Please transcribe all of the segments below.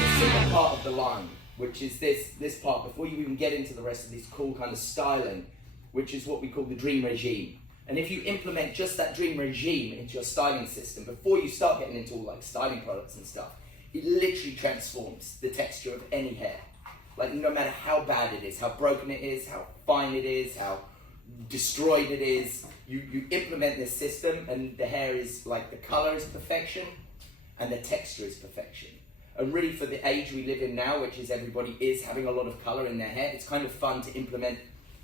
a simple part of the line, which is this part, before you even get into the rest of this cool kind of styling, which is what we call the dream regime. And if you implement just that dream regime into your styling system, before you start getting into all like styling products and stuff, it literally transforms the texture of any hair. Like no matter how bad it is, how broken it is, how fine it is, how destroyed it is, you implement this system and the hair is like, the color is perfection and the texture is perfection. And really for the age we live in now, which is everybody is having a lot of color in their hair, it's kind of fun to implement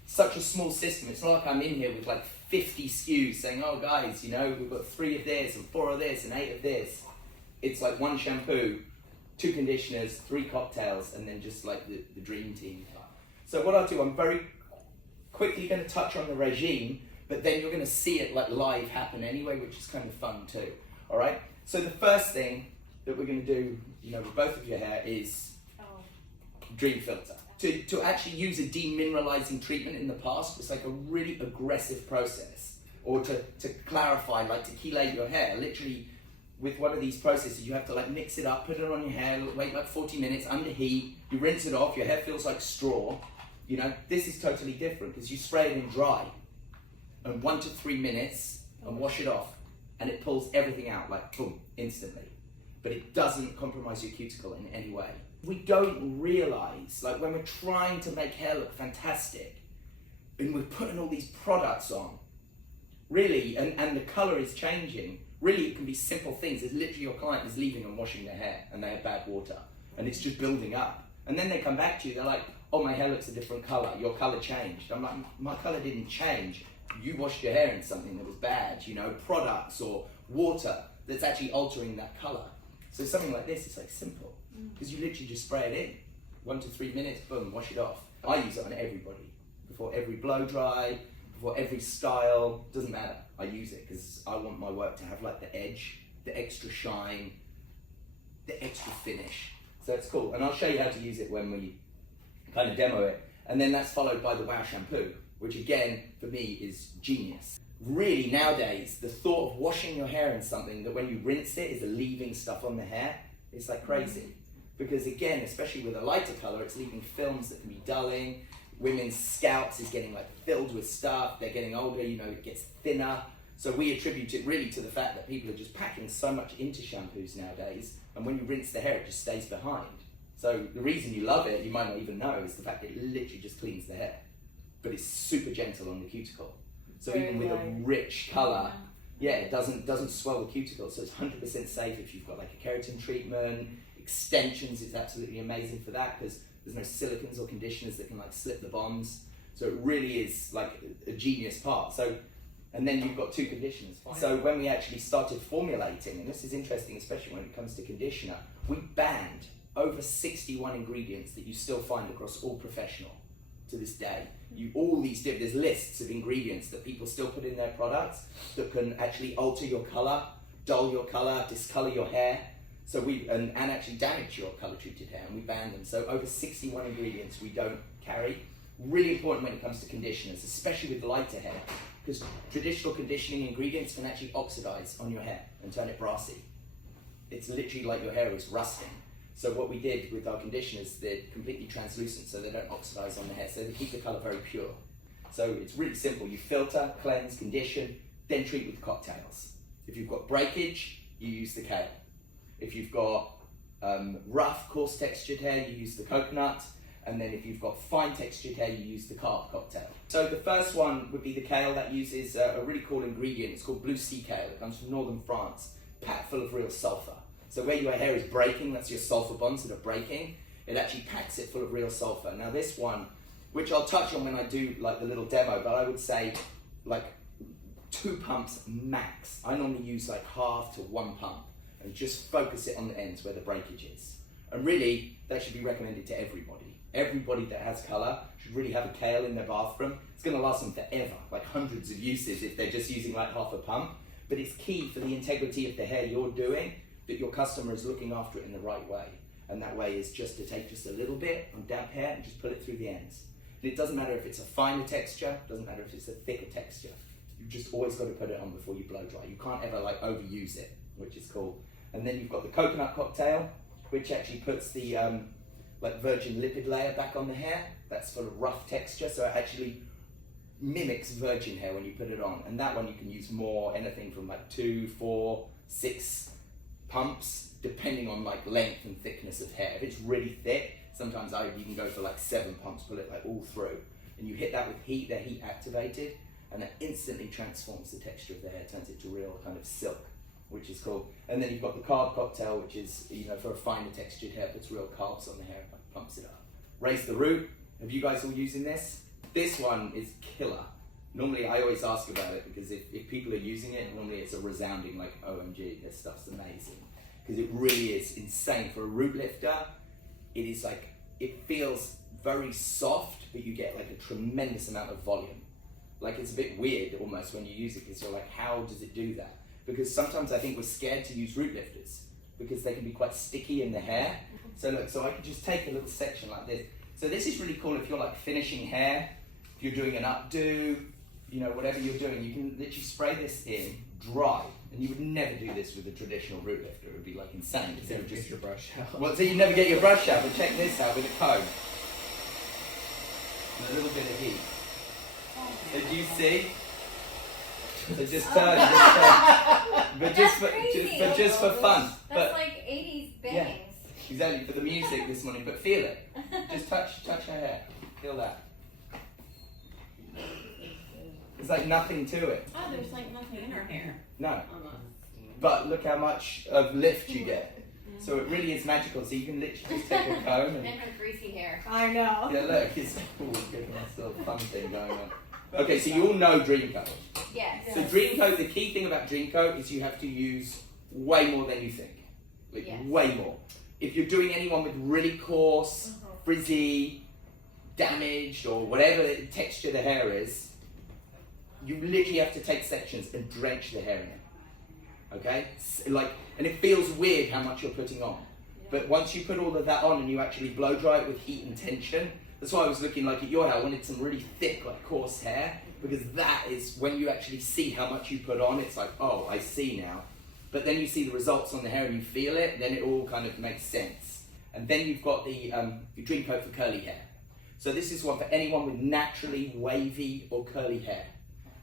such a small system. It's not like I'm in here with like 50 SKUs saying, oh guys, you know, we've got 3 of this and 4 of this and 8 of this. It's like 1 shampoo, 2 conditioners, 3 cocktails, and then just like the dream team. So what I'll do, I'm very quickly going to touch on the regime, but then you're going to see it like live happen anyway, which is kind of fun too. All right. So the first thing that we're going to do, you know, with both of your hair is Dream Filter. To actually use a demineralizing treatment in the past was like a really aggressive process, or to clarify, like to chelate your hair. Literally, with one of these processes, you have to like mix it up, put it on your hair, wait like 40 minutes under heat, you rinse it off, your hair feels like straw. You know, this is totally different because you spray it in dry, and 1 to 3 minutes, and wash it off, and it pulls everything out like boom, instantly. But it doesn't compromise your cuticle in any way. We don't realize, like when we're trying to make hair look fantastic and we're putting all these products on, really, and the color is changing, really it can be simple things. It's literally your client is leaving and washing their hair and they have bad water and it's just building up. And then they come back to you, they're like, oh, my hair looks a different color, your color changed. I'm like, my color didn't change. You washed your hair in something that was bad, you know, products or water that's actually altering that color. So something like this is like simple, because you literally just spray it in, 1 to 3 minutes, boom, wash it off. I use it on everybody, before every blow dry, before every style, doesn't matter. I use it because I want my work to have like the edge, the extra shine, the extra finish. So it's cool, and I'll show you how to use it when we kind of demo it. And then that's followed by the Wow Shampoo, which again, for me, is genius. Really, nowadays, the thought of washing your hair in something that when you rinse it is leaving stuff on the hair, it's like crazy. Because again, especially with a lighter color, it's leaving films that can be dulling. Women's scalps is getting like filled with stuff. They're getting older, you know, it gets thinner. So we attribute it really to the fact that people are just packing so much into shampoos nowadays, and when you rinse the hair, it just stays behind. So the reason you love it, you might not even know, is the fact that it literally just cleans the hair. But it's super gentle on the cuticle. So very even with a rich color, yeah, it doesn't swell the cuticle. So it's 100% safe if you've got like a keratin treatment. Extensions is absolutely amazing for that because there's no silicons or conditioners that can like slip the bonds. So it really is like a genius part. So, and then you've got 2 conditioners. So when we actually started formulating, and this is interesting, especially when it comes to conditioner, we banned over 61 ingredients that you still find across all professional to this day. There's lists of ingredients that people still put in their products that can actually alter your color, dull your color, discolor your hair. So and actually damage your color treated hair, and we ban them. So over 61 ingredients we don't carry. Really important when it comes to conditioners, especially with lighter hair, because traditional conditioning ingredients can actually oxidize on your hair and turn it brassy. It's literally like your hair is rusting. So what we did with our conditioners, they're completely translucent, so they don't oxidize on the hair, so they keep the color very pure. So it's really simple. You filter, cleanse, condition, then treat with cocktails. If you've got breakage, you use the kale. If you've got rough, coarse textured hair, you use the coconut. And then if you've got fine textured hair, you use the carb cocktail. So the first one would be the kale. That uses a really cool ingredient. It's called blue sea kale. It comes from northern France, packed full of real sulfur. So where your hair is breaking, that's your sulfur bonds that are breaking, it actually packs it full of real sulfur. Now this one, which I'll touch on when I do like the little demo, but I would say like 2 pumps max. I normally use like half to 1 pump and just focus it on the ends where the breakage is. And really, that should be recommended to everybody. Everybody that has color should really have a kale in their bathroom. It's gonna last them forever, like hundreds of uses if they're just using like half a pump. But it's key for the integrity of the hair you're doing that your customer is looking after it in the right way. And that way is just to take just a little bit on damp hair and just pull it through the ends. And it doesn't matter if it's a finer texture, doesn't matter if it's a thicker texture. You've just always got to put it on before you blow dry. You can't ever like overuse it, which is cool. And then you've got the coconut cocktail, which actually puts the like virgin lipid layer back on the hair. That's for rough texture, so it actually mimics virgin hair when you put it on. And that one you can use more, anything from like 2, 4, 6 pumps, depending on like length and thickness of hair. If it's really thick, sometimes you can go for like 7 pumps, pull it like all through. And you hit that with heat, they're heat activated, and it instantly transforms the texture of the hair, turns it to real kind of silk, which is cool. And then you've got the carb cocktail, which is, you know, for a finer textured hair, puts real carbs on the hair, pumps it up. Raise the root. Have you guys all using this? This one is killer. Normally I always ask about it because if people are using it, normally it's a resounding like, OMG, this stuff's amazing. Because it really is insane. For a root lifter, it is like, it feels very soft, but you get like a tremendous amount of volume. Like it's a bit weird almost when you use it because you're like, how does it do that? Because sometimes I think we're scared to use root lifters because they can be quite sticky in the hair. So look, so I could just take a little section like this. So this is really cool if you're like finishing hair, if you're doing an updo, you know, whatever you're doing, you can literally spray this in dry. And you would never do this with a traditional root lifter. It would be like insane. You never get your brush out. Well, so you never get your brush out, but check this out with a comb. And a little bit of heat. Did you see? So just turn, but just for fun. That's like 80s bangs. Yeah, exactly, for the music this morning, but feel it. Just touch her hair. Feel that. There's like nothing to it. Oh, there's like nothing in her hair. No. But look how much of lift you get. So it really is magical. So you can literally just take a comb and her greasy hair. I know. yeah, look, it's cool. Getting this little fun thing going on. Okay, so you all know Dreamcoat. Yes. So Dreamcoat, the key thing about Dreamcoat is you have to use way more than you think. Like way more. If you're doing anyone with really coarse, frizzy, damaged, or whatever texture the hair is, you literally have to take sections and drench the hair in it. Okay? Like, and it feels weird how much you're putting on. But once you put all of that on and you actually blow dry it with heat and tension, that's why I was looking like at your hair. I wanted some really thick, like coarse hair, because that is when you actually see how much you put on, it's like, oh, I see now. But then you see the results on the hair and you feel it, then it all kind of makes sense. And then you've got the Dreamcoat for curly hair. So this is one for anyone with naturally wavy or curly hair.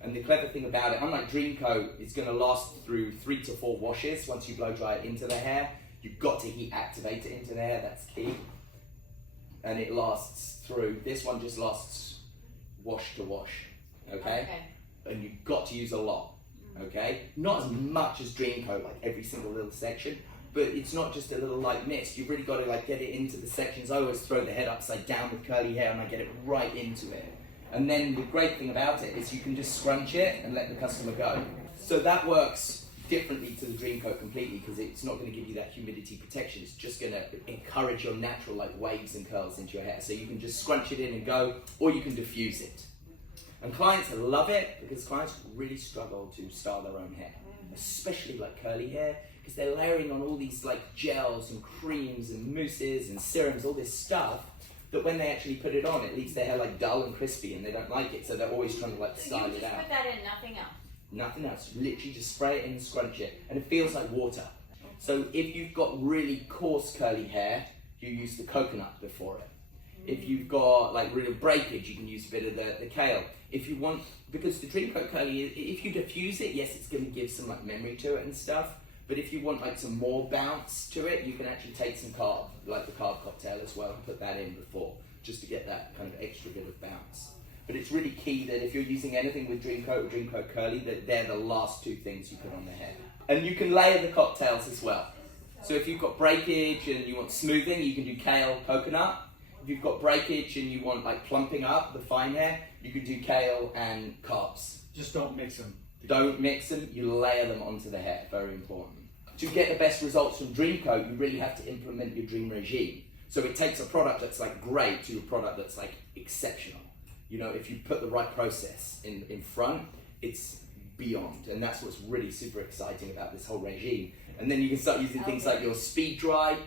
And the clever thing about it, unlike Dreamcoat, it's going to last through 3 to 4 washes once you blow dry it into the hair. You've got to heat activate it into the hair, that's key. And it lasts through, this one just lasts wash to wash, okay? And you've got to use a lot, okay? Not as much as Dreamcoat, like every single little section, but it's not just a little light mist. You've really got to like get it into the sections. I always throw the head upside down with curly hair and I get it right into it. And then the great thing about it is you can just scrunch it and let the customer go. So that works differently to the Dreamcoat completely because it's not going to give you that humidity protection. It's just going to encourage your natural like waves and curls into your hair. So you can just scrunch it in and go, or you can diffuse it. And clients love it because clients really struggle to style their own hair, especially like curly hair, because they're layering on all these like gels and creams and mousses and serums, all this stuff, that when they actually put it on, it leaves their hair like dull and crispy and they don't like it, so they're always trying to like style it out. So you just put that in, nothing else? Nothing else, literally just spray it in and scrunch it, and it feels like water. So if you've got really coarse curly hair, you use the coconut before it. If you've got like real breakage, you can use a bit of the kale. If you want, because the Dreamcoat curly, if you diffuse it, yes, it's going to give some like memory to it and stuff, but if you want like some more bounce to it, you can actually take some carb, like the carb cocktail as well, and put that in before, just to get that kind of extra bit of bounce. But it's really key that if you're using anything with Dreamcoat or Dreamcoat curly, that they're the last 2 things you put on the hair. And you can layer the cocktails as well. So if you've got breakage and you want smoothing, you can do kale, coconut. If you've got breakage and you want like plumping up the fine hair, you can do kale and carbs. Just don't mix them. Don't mix them, you layer them onto the hair, very important. To get the best results from Dreamcoat, you really have to implement your dream regime. So it takes a product that's like great to a product that's like exceptional. You know, if you put the right process in front, it's beyond. And that's what's really super exciting about this whole regime. And then you can start using things like your speed dry,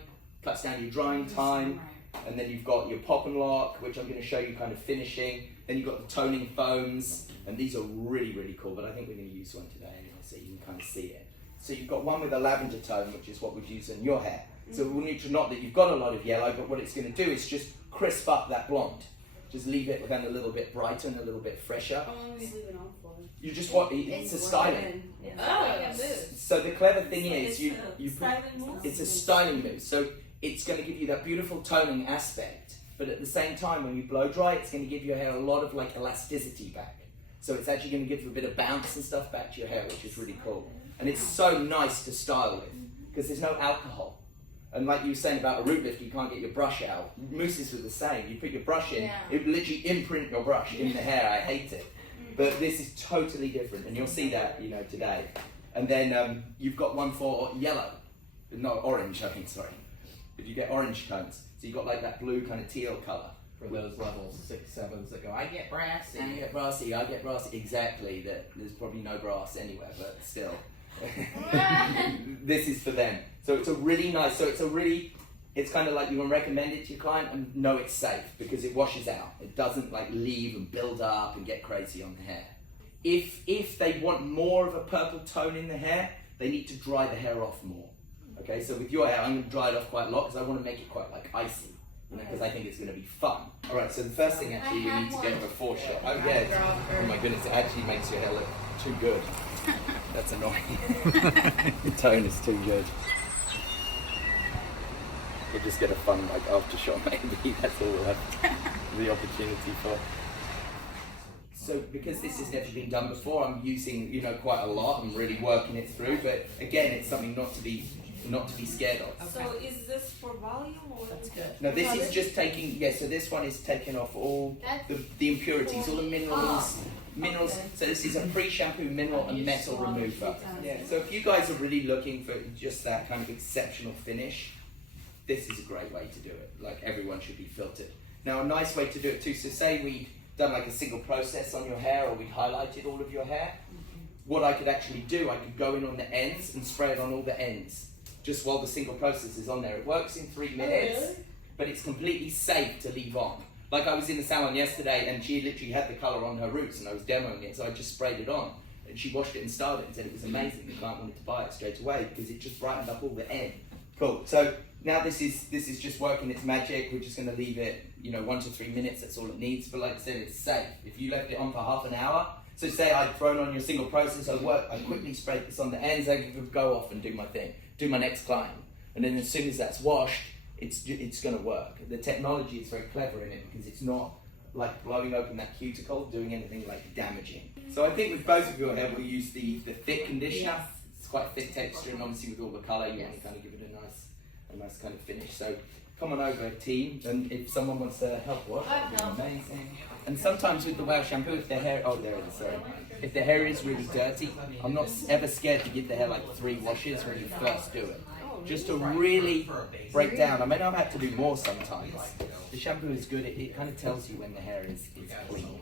cuts down your drying time. And then you've got your pop and lock, which I'm going to show you kind of finishing. Then you've got the toning foams, and these are really, really cool, but I think we're going to use one today anyway, so you can kind of see it. So you've got one with a lavender tone, which is what we've used in your hair. So we'll not that you've got a lot of yellow, but what it's going to do is just crisp up that blonde. Just leave it then a little bit brighter and a little bit fresher. How long do we leave it on for? You just want it's a styling. Mousse. So the clever thing is you styling mousse? it's a styling mousse. So it's going to give you that beautiful toning aspect, but at the same time when you blow dry, it's going to give your hair a lot of like elasticity back. So it's actually going to give you a bit of bounce and stuff back to your hair, which is really cool. And it's so nice to style with because there's no alcohol. And like you were saying about a root lift, you can't get your brush out. Mousses were the same. You put your brush in, it would literally imprint your brush in the hair. I hate it. But this is totally different, and you'll see that, you know, today. And then you've got one for yellow, no, orange, I think, sorry. But you get orange tones. So you've got like that blue kind of teal colour. For those levels 6, 7s that go, I get brassy. I get brassy, I get brassy. Exactly, that there's probably no brass anywhere, but still. This is for them. So it's a really nice, it's kind of like you can recommend it to your client and know it's safe because it washes out. It doesn't like leave and build up and get crazy on the hair. If they want more of a purple tone in the hair, they need to dry the hair off more. Okay, so with your hair, I'm going to dry it off quite a lot because I want to make it quite like icy. Because I think it's going to be fun. All right, so the first thing actually you need to get before shot. Oh yeah, oh my goodness, it actually makes your hair look too good. That's annoying. The tone is too good. We'll just get a fun like after shot maybe. That's all we'll have the opportunity for. So because this has never been done before, I'm using quite a lot. I'm really working it through. But again, it's something not to be scared of. So is this for volume or? That's good. No, this is just taking, so this one is taking off all the impurities, all the minerals. So this is a pre-shampoo mineral and metal remover. Yeah. So if you guys are really looking for just that kind of exceptional finish, this is a great way to do it. Like everyone should be filtered. Now a nice way to do it too, so say we'd done like a single process on your hair or we'd highlighted all of your hair, what I could actually do, I could go in on the ends and spray it on all the ends. Just while the single process is on there. It works in 3 minutes, but it's completely safe to leave on. Like I was in the salon yesterday and she literally had the colour on her roots and I was demoing it, so I just sprayed it on. And she washed it and styled it and said it was amazing. The client wanted to buy it straight away because it just brightened up all the end. Cool, so now this is just working its magic. We're just going to leave it, 1 to 3 minutes, that's all it needs. But like I said, it's safe. If you left it on for half an hour, so say I'd thrown on your single process, I quickly sprayed this on the ends, I could go off and do my thing, do my next client. And then as soon as that's washed, it's going to work. The technology is very clever in it because it's not like blowing open that cuticle, doing anything like damaging. So I think with both of your hair, we'll use the thick conditioner. Yes. It's quite a thick texture, and obviously with all the colour, you want to kind of give it a nice kind of finish. So come on over, team, and if someone wants to help wash, amazing. And sometimes with the Wow shampoo, if their hair, if the hair is really dirty, I'm not ever scared to give the hair like 3 washes when you first do it. Just to really break down. I mean, I've had to do more sometimes. The shampoo is good. It kind of tells you when the hair is clean.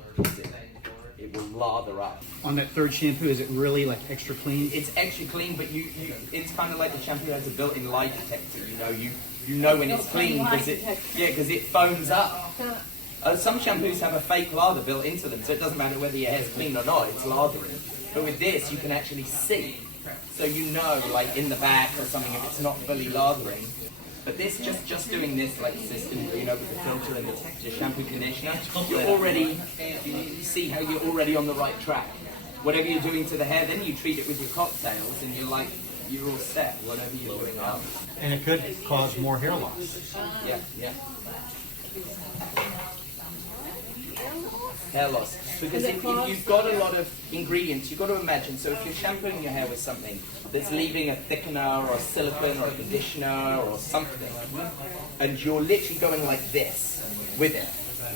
It will lather up. On that third shampoo, is it really like extra clean? It's extra clean, but it's kind of like the shampoo has a built-in lie detector. You know when it's clean because it foams up. Some shampoos have a fake lather built into them, so it doesn't matter whether your hair's clean or not. It's lathering. But with this, you can actually see. So like in the back or something, if it's not fully lathering. But this, just doing this like system, with the filter and the shampoo conditioner, you see how you're already on the right track. Whatever you're doing to the hair, then you treat it with your cocktails and you're all set, whatever you're doing else. And it could cause more hair loss. Yeah. Hair loss. Because if you've got a lot of ingredients, you've got to imagine, so if you're shampooing your hair with something that's leaving a thickener or a silicone or a conditioner or something, and you're literally going like this with it,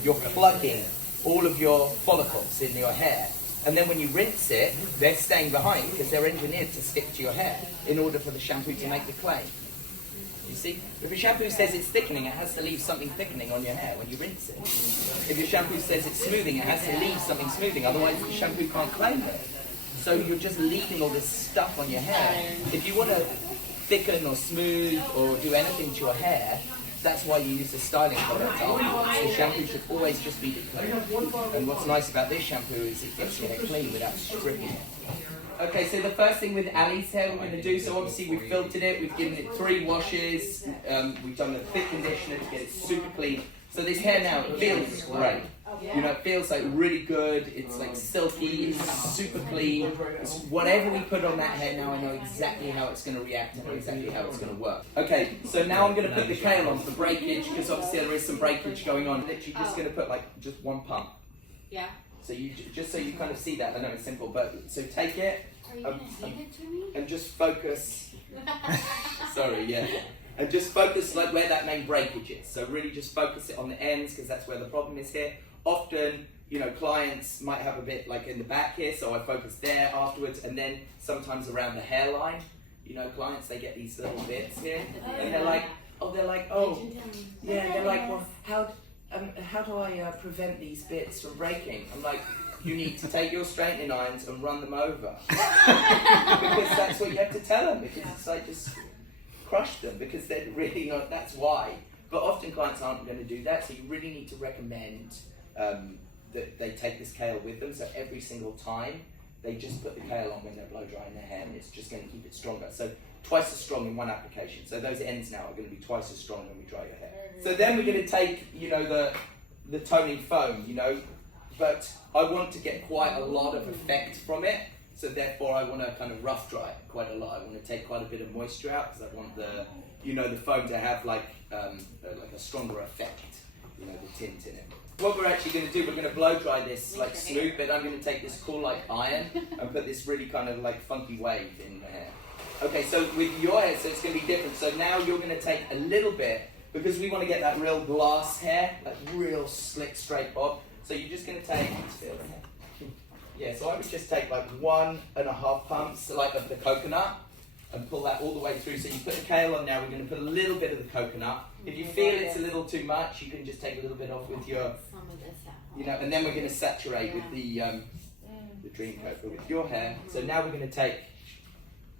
you're plugging all of your follicles in your hair, and then when you rinse it, they're staying behind because they're engineered to stick to your hair in order for the shampoo to make the claim. You see? If your shampoo says it's thickening, it has to leave something thickening on your hair when you rinse it. If your shampoo says it's smoothing, it has to leave something smoothing, otherwise the shampoo can't claim it. So you're just leaving all this stuff on your hair. If you want to thicken or smooth or do anything to your hair, that's why you use the styling product. The shampoo should always just be clean. And what's nice about this shampoo is it gets your hair clean without stripping it. Okay, so the first thing with Ali's hair we're going to do, so obviously we've filtered it, we've given it 3 washes, we've done a thick conditioner to get it super clean. So this hair now, it feels great. You know, it feels like really good, it's like silky, it's super clean. It's whatever we put on that hair now, I know exactly how it's going to react and exactly how it's going to work. Okay, so now I'm going to put the kale on for breakage, because obviously there is some breakage going on. Literally just going to put like just 1 pump. Yeah. So you just so you kind of see that. I know it's simple, but so take it. Are you going to sing it to me? And just focus. Sorry, yeah. And just focus like where that main breakage is. So really just focus it on the ends, because that's where the problem is here. Often, you know, clients might have a bit like in the back here, so I focus there afterwards, and then sometimes around the hairline. You know, clients, they get these little bits here, and they're like, oh, yeah, they're like, well, how do I prevent these bits from breaking? I'm like, you need to take your straightening irons and run them over. Because that's what you have to tell them, because it's like just crush them, because they're really not, that's why. But often clients aren't going to do that, so you really need to recommend that they take this kale with them, so every single time they just put the kale on when they're blow drying their hair, and it's just going to keep it stronger. So twice as strong in one application. So those ends now are going to be twice as strong when we dry your hair. So then we're going to take, you know, the toning foam, you know, but I want to get quite a lot of effect from it. So therefore I want to kind of rough dry it quite a lot. I want to take quite a bit of moisture out, because I want the, you know, the foam to have like a stronger effect, you know, the tint in it. What we're actually going to do, we're going to blow dry this like smooth, but I'm going to take this cool like iron and put this really kind of like funky wave in the hair. Okay, so with your hair, so it's going to be different. So now you're going to take a little bit, because we want to get that real glass hair, like real slick straight bob. So you're just going to take, yeah, so I would just take like 1.5 pumps like of the coconut and pull that all the way through. So you put the kale on now, we're going to put a little bit of the coconut. If you feel it's a little too much, you can just take a little bit off with your, you know, and then we're going to saturate with the Dreamcoat. But with your hair, so now we're going to take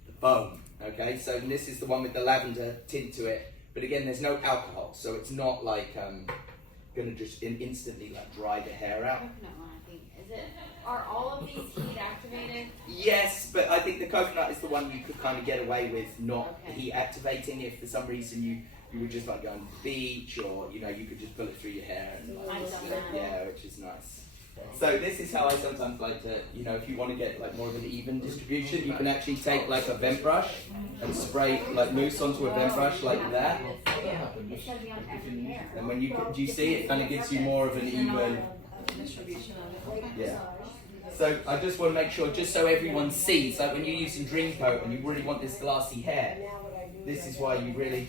the foam, okay? So this is the one with the lavender tint to it. But again, there's no alcohol, so it's not like going to just instantly like dry the hair out. Coconut one, I think. Is it? Are all of these heat activated? Yes, but I think the coconut is the one you could kind of get away with not heat activating if for some reason you were just like going to the beach, or you know, you could just pull it through your hair and like, yeah, which is nice. So this is how I sometimes like to, you know, if you want to get like more of an even distribution, you can actually take like a vent brush and spray like mousse onto a vent brush like that. It's gotta be on every hair. And when do you see it kind of gives you more of an even Distribution of it. yeah. So I just want to make sure, just so everyone sees, like when you're using Dreamcoat and you really want this glassy hair, this is why you really.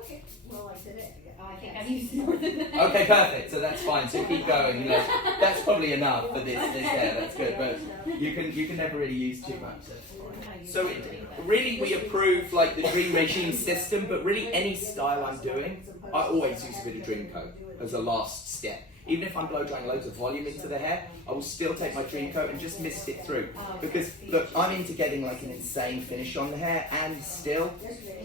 I think I've used more than that. Okay, perfect. So that's fine. So keep going. You know, that's probably enough for this hair. That's good, but you can never really use too much. So really, we approve like the Dream Regime system, but really any style I'm doing, I always use a bit of Dreamcoat as a last step. Even if I'm blow drying loads of volume into the hair, I will still take my Dreamcoat and just mist it through. Because look, I'm into getting like an insane finish on the hair, and still,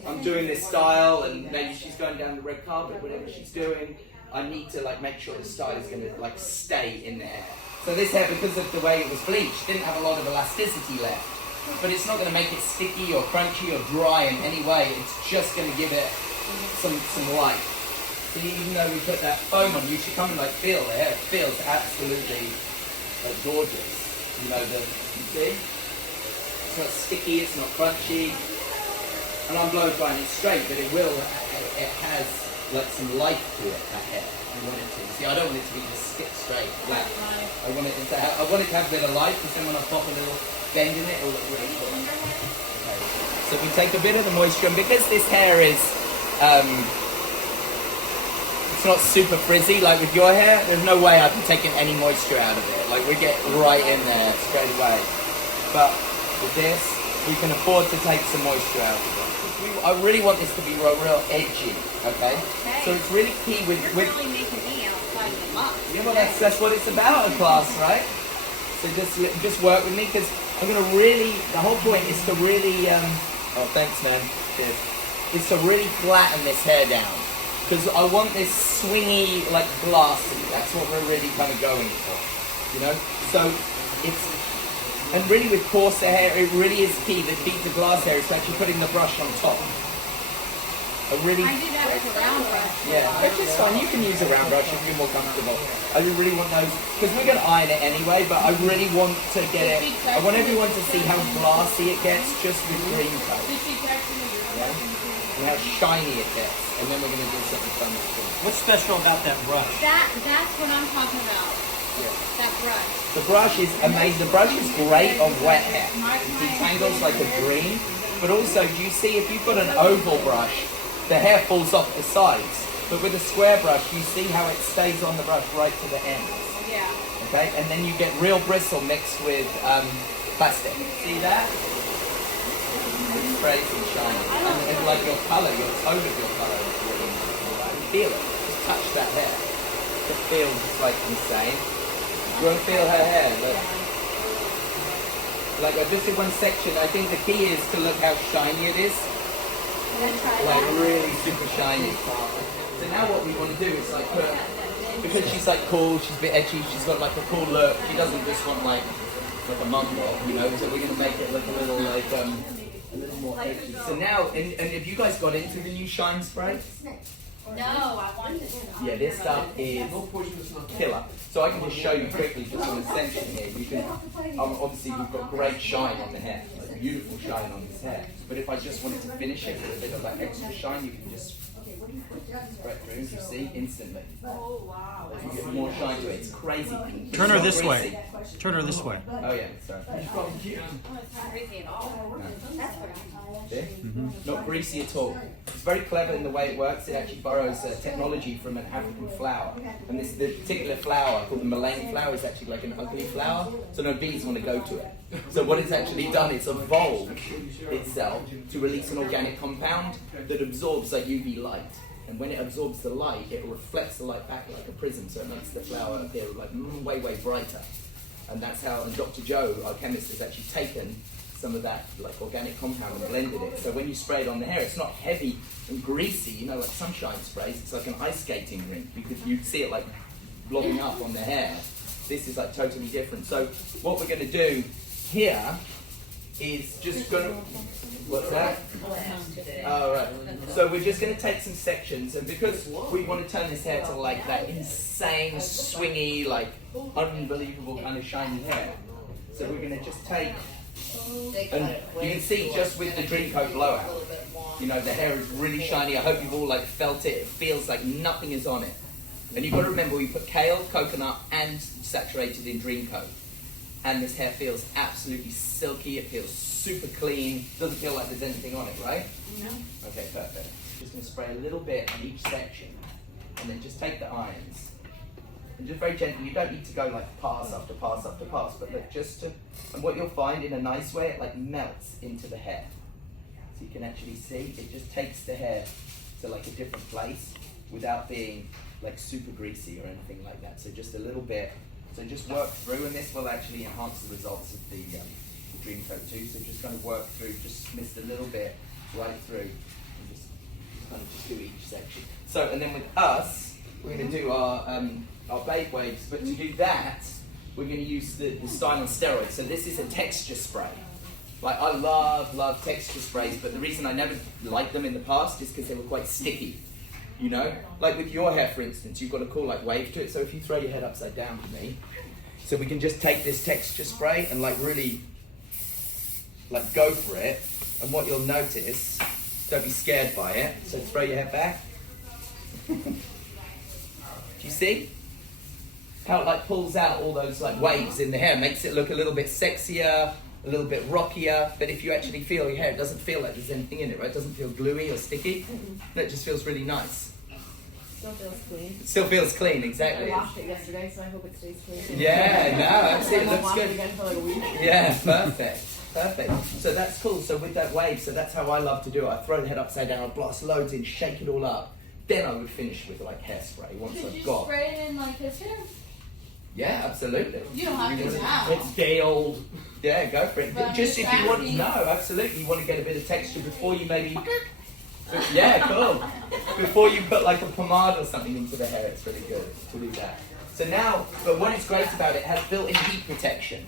I'm doing this style, and maybe she's going down the red carpet, whatever she's doing. I need to like make sure the style is going to like stay in the hair. So this hair, because of the way it was bleached, didn't have a lot of elasticity left. But it's not going to make it sticky or crunchy or dry in any way. It's just going to give it some life. So even though we put that foam on, you should come and like feel the hair. It feels absolutely like gorgeous. You know, you see? It's not sticky, it's not crunchy. And I'm blow drying it straight, but it has like some life to it, that hair. I want it to. See, I don't want it to be just stick straight, flat. I want it to have a bit of life, because then when I pop a little bend in it, it'll look really cool. Okay. So we take a bit of the moisture, and because this hair is, it's not super frizzy like with your hair, there's no way I'd be taking any moisture out of it. Like we get right in there straight away. But with this, we can afford to take some moisture out of it. I really want this to be real edgy, okay? So it's really key with really making me outside them up. yeah, well that's what it's about in class, right? So just work with me, because I'm gonna really, the whole point is to really oh thanks man, cheers. Is to really flatten this hair down. Because I want this swingy, like glassy, that's what we're really kind of going for, you know? So it's And really with coarser hair, it really is key that beats the glass hair is actually putting the brush on top. I do that with a round brush. Yeah, which is fine. You can use a round brush if you're more comfortable. I really want those, because we're going to iron it anyway, but I really want to get it, I want everyone to see how glassy it gets just with Dreamcoat. Yeah? And how shiny it gets. And then we're going to do something fun with it. What's special about that brush? That's what I'm talking about. Yeah. That brush. The brush is amazing. The brush is great on wet hair. It detangles like a dream. But also, you see, if you've got an oval brush, the hair falls off the sides. But with a square brush, you see how it stays on the brush right to the end. Yeah. Okay? And then you get real bristle mixed with plastic. See that? It's crazy shiny. And it's like your colour, your tone of your colour is really nice. You feel it. Just touch that hair. It feels like insane. You won't feel her hair. Like I just did one section. I think the key is to look how shiny it is. Like really super shiny. So now what we want to do is like put, because she's like cool, she's a bit edgy, she's got like a cool look. She doesn't just want like a mum doll, you know. So we're gonna make it look a little like a little more edgy. So now, and have you guys got into the new shine spray? No, I want it. Yeah, this stuff is killer. So I can just show you quickly just on a section here. You can, obviously we've got great shine on the hair, like beautiful shine on this hair. But if I just wanted to finish it with a bit of that extra shine, you can just spray it through, you see, instantly. Oh, wow. You get more shine to it. It's crazy. Turn her this way. Turn her this way. Oh yeah, sorry. Oh, it's not greasy at all. That's what I Yeah? Not greasy at all. It's very clever in the way it works. It actually borrows technology from an African flower. And this the particular flower called the Malayan flower is actually like an ugly flower, so no bees want to go to it. So what it's actually done, it's evolved itself to release an organic compound that absorbs like UV light. And when it absorbs the light, it reflects the light back like a prism, so it makes the flower appear like way, way brighter. And that's how, and Dr. Joe, our chemist, has actually taken some of that like organic compound and blended it. So when you spray it on the hair, it's not heavy and greasy, you know, like sunshine sprays. It's like an ice skating rink because you see it like blobbing up on the hair. This is like totally different. So what we're going to do here is just going to, what's that? Oh, right. So we're just going to take some sections, and because we want to turn this hair to like that insane, swingy, like unbelievable kind of shiny hair. So we're going to just take, and you can see just with the Dreamcoat blowout, you know, the hair is really shiny. I hope you've all like felt it. It feels like nothing is on it. And you've got to remember, we put kale, coconut, and saturated in Dreamcoat. And this hair feels absolutely silky. It feels super clean. Doesn't feel like there's anything on it, right? No. Okay, perfect. Just going to spray a little bit on each section, and then just take the irons. And just very gently, you don't need to go like pass after pass after pass, but look, just to, and what you'll find in a nice way, it like melts into the hair. So you can actually see, it just takes the hair to like a different place without being like super greasy or anything like that. So just a little bit. So just work through, and this will actually enhance the results of the Dreamcoat too. So just kind of work through, just mist a little bit right through, and just kind of just do each section. So, and then with us, we're going to do our babe waves, but to do that, we're going to use the style on steroids. So this is a texture spray. Like I love texture sprays, but the reason I never liked them in the past is because they were quite sticky. You know, like with your hair, for instance, you've got a cool like wave to it. So if you throw your head upside down for me, so we can just take this texture spray and like really like go for it. And what you'll notice, don't be scared by it. So throw your head back. Do you see how it like pulls out all those like waves in the hair, makes it look a little bit sexier, a little bit rockier, but if you actually feel your hair, it doesn't feel like there's anything in it, right? It doesn't feel gluey or sticky. No, it just feels really nice. Still feels clean. Still feels clean, exactly. I washed it yesterday, so I hope it stays clean. Yeah, no, absolutely, I looks won't wash it good. again for like a week. Yeah, perfect. So that's cool. So with that wave, so that's how I love to do it. I throw the head upside down, I blast loads in, shake it all up. Then I would finish with like hairspray once Could I've you got. spray it in like this here? Yeah, absolutely. You don't have to now. It's day old. Yeah, go for it. But Just if you want, asking. no, absolutely. You want to get a bit of texture before you maybe. Yeah, cool. Before you put like a pomade or something into the hair, it's really good to do that. So now, but what is great about it has built-in heat protection.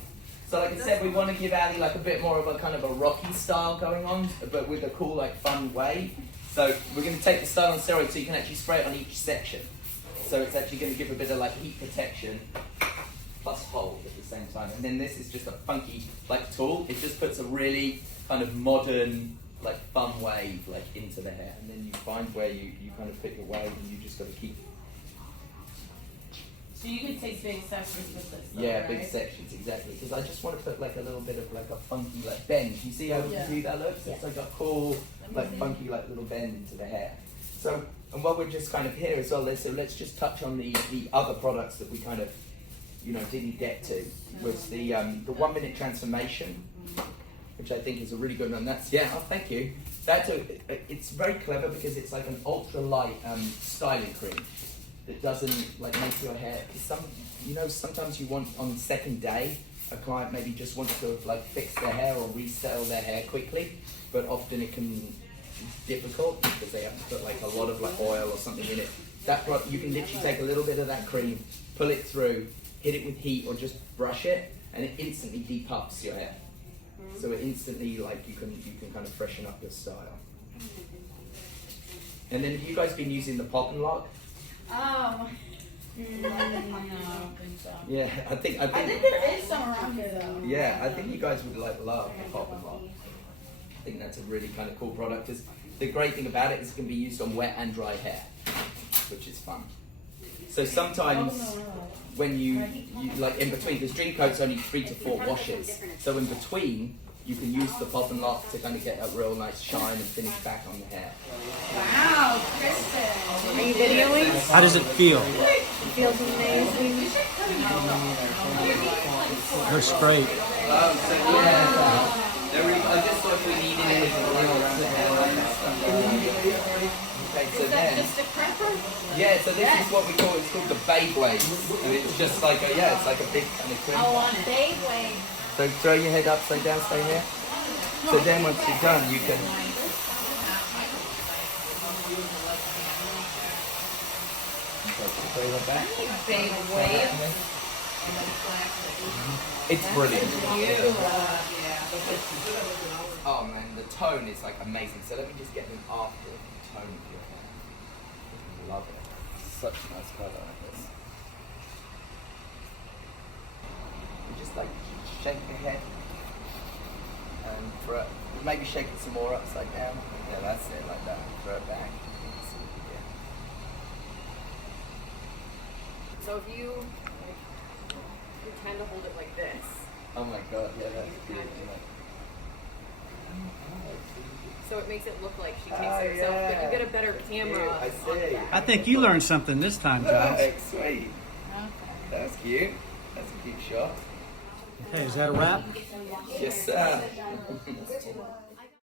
So like I said, we want to give Ali like a bit more of a kind of a rocky style going on, but with a cool like fun way. So we're going to take the style on steroids so you can actually spray it on each section. So it's actually going to give a bit of like heat protection plus hold at the same time. And then this is just a funky like tool. It just puts a really kind of modern like fun wave like into the hair. And then you find where you kind of pick your wave and you just got to keep. So you can take big sections with this, though, Yeah, right? big sections, exactly. Because I just want to put like a little bit of like a funky like bend. You see how cute that looks? It's like a cool, like funky like little bend into the hair. So, and while we're just kind of here as well, so let's just touch on the other products that we kind of, you know, didn't get to. Was the 1 minute transformation, which I think is a really good one. That's thank you. It's very clever because it's like an ultra light styling cream. That doesn't like make your hair. Sometimes you want on the second day a client maybe just wants to like fix their hair or restyle their hair quickly, but often it can be difficult because they have to put like a lot of like oil or something in it. You can literally take a little bit of that cream, pull it through, hit it with heat or just brush it, and it instantly depuffs your hair. So it instantly like you can kind of freshen up your style. And then have you guys been using the pop and lock? No, I don't think so. Yeah, I think I think there is some around here, though. Yeah, I think you guys would like love the pop and lock. I think that's a really kind of cool product. The great thing about it is it can be used on wet and dry hair, which is fun. So sometimes when you like in between, because Dreamcoat's only 3 to 4 washes, so in between you can use the pop and lock to kind of get that real nice shine and finish back on the hair. Wow, Kristen. Are you videoing? How does it feel? It feels amazing. They're straight. So yeah, I just thought we needed it around the hair. Okay, so Is that then, just a prepper? yeah, so this is what we call, it's called the Babe Wave, and it's just like it's like a big kind of cream. I want it. They wait. So throw your head upside down, stay here. So then once you're done, you can. Throw that back. Big wave. It's brilliant. You. Oh man, the tone is like amazing. So let me just get an after tone of your hair. Love it. Such a nice colour like this. You just like shake your head and throw it. Maybe shake it some more upside down. Yeah, that's it, like that. Throw it back. Yeah. So if you pretend to hold it like this. Oh my god, yeah, that's good. Isn't it? So it makes it look like she takes Oh, it herself, but yeah. you get a better camera. Yeah, I see. I think you learned something this time, Giles. Look, sweet. That's cute. That's a cute shot. Okay, is that a wrap? Yes, sir.